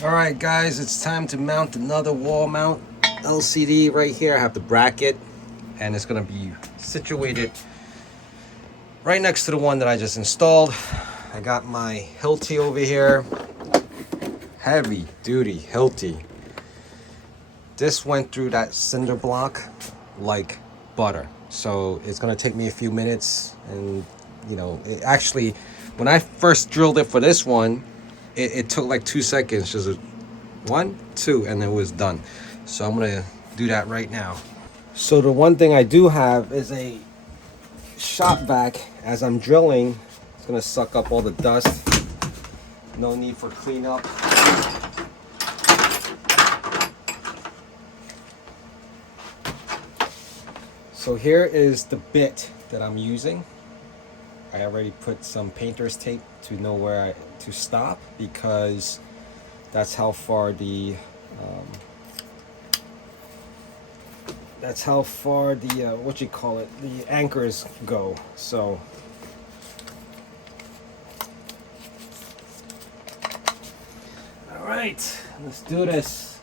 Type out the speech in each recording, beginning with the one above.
Alright guys, it's time to mount another wall mount LCD right here. I have the bracket and it's going to be situated right next to the one that I just installed. I got my Hilti over here. Heavy duty Hilti. This went through that cinder block like butter. So it's going to take me a few minutes, and you know, it actually, when I first drilled it for this one, it took like 2 seconds, just 1, 2, and it was done. So I'm gonna do that right now. So the one thing I do have is a shop vac. As I'm drilling, it's gonna suck up all the dust. No need for cleanup. So here is the bit that I'm using. I already put some painter's tape to know where to stop, because that's how far the what you call it, the anchors go. So all right, let's do this.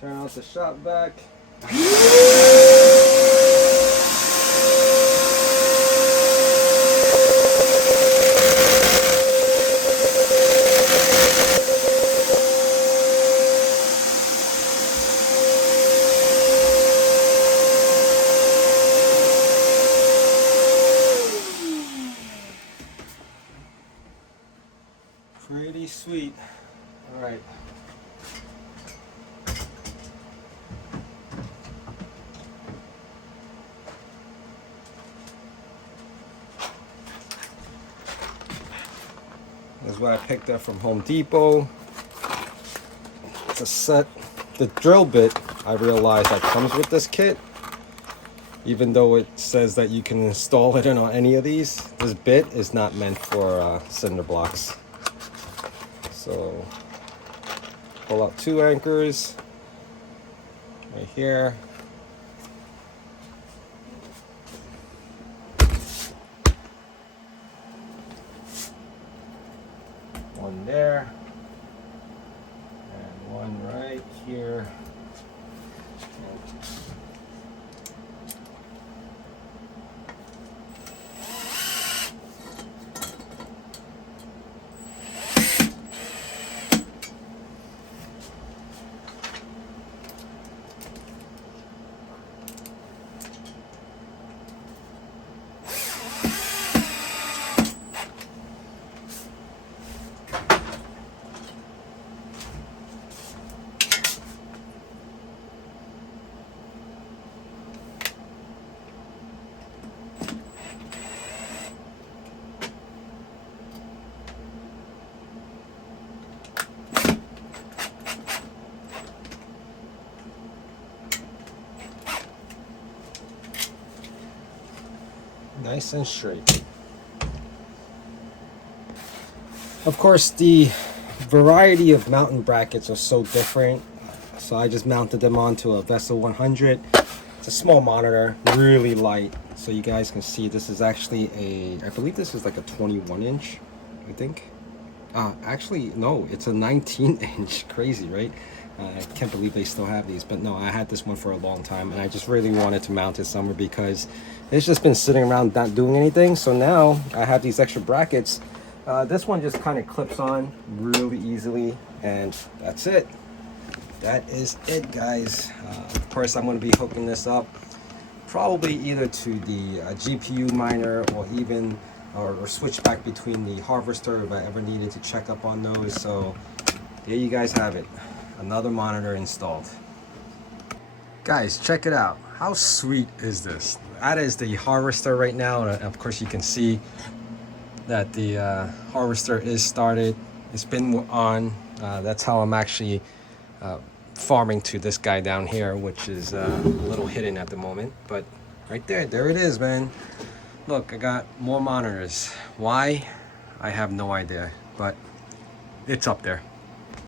Turn out the shop vac. Pretty sweet. All right. This is what I picked up from Home Depot. It's a set. The drill bit, I realized, that comes with this kit. Even though it says that you can install it in on any of these, this bit is not meant for cinder blocks. So pull out 2 anchors right here. One there and one right here. Nice and straight. Of course, the variety of mounting brackets are so different, so I just mounted them onto a Vessel 100. It's a small monitor, really light, so you guys can see this is actually I believe this is like a 21-inch, I think. Actually, no, it's a 19-inch. Crazy, right? I can't believe they still have these, but no, I had this one for a long time, and I just really wanted to mount it somewhere because it's just been sitting around not doing anything. So now I have these extra brackets. This one just kind of clips on really easily, and that's it. That is it, guys. Of course, I'm going to be hooking this up probably either to the GPU miner, or even or switch back between the harvester if I ever needed to check up on those. So there you guys have it. Another monitor installed. Guys, check it out. How sweet is this? That is the harvester right now, and of course you can see that the harvester is started. It's been on. That's how I'm actually farming to this guy down here, which is a little hidden at the moment. But right there it is, man. Look, I got more monitors. Why? I have no idea, but it's up there.